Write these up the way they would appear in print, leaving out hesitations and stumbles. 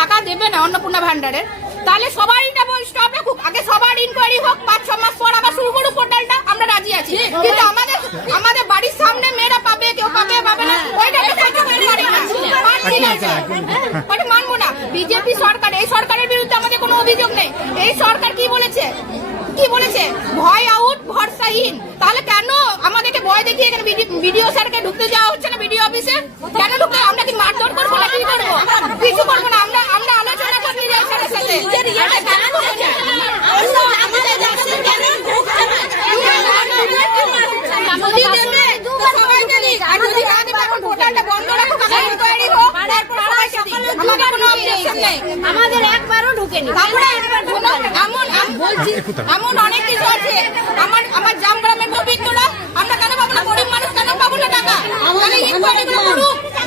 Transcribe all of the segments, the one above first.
টাকা দেবে না অন্নপূর্ণা ভান্ডারের, তাহলে সবারই স্টপ রাখুক, আগে সবার ইনকোয়ারি হোক, 5-6 মাস পর আবার শুরু করুক পোর্টালটা, আমরা রাজি আছি। কিন্তু আমাদের বাড়ির সামনে মেয়েরা পাবে, কেউ পাবে পাবে না, ওইটা মানবো না। বিজেপি সরকার, এই সরকারের বিরুদ্ধে আমাদের কোনো অভিযোগ নেই। এই সরকার কি বলেছে ভয় আউট ভরসাহীন। তাহলে কেন আমাদেরকে ভয় দেখিয়ে এখানে বিডিও স্যারকে ঢুকতে যাওয়া হচ্ছে না বিডিও অফিসে? কেন ঢুকতে? আমরা কি মারধর করবো না? কি করবো? কিছু করবো না, আমরা আলোচনা করছি স্যারের সাথে। আমাদের একবারও ঢুকেনি। এমন অনেক কিছু আছে। আমার জাম গ্রামের গোবিন্দরা, আমরা কেন পাবো না? গরিব মানুষ কেন পাবো না টাকা?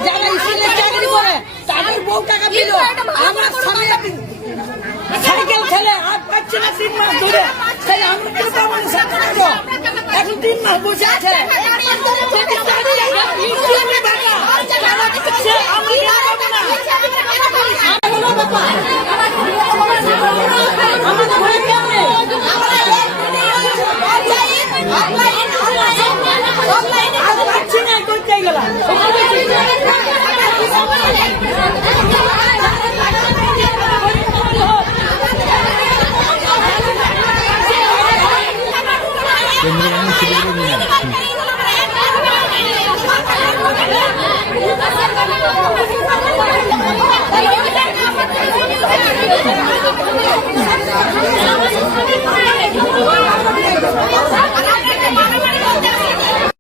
যারা স্কুলে চাকরি করে তাদের বউ টাকা দিল, আমার স্বামী সাইকেল খেলে হাত পাচ্ছে না 3 মাস ধরে, তাই আমরা কেন পাবো না? এখন 3 মাস বসে আছে। আমরা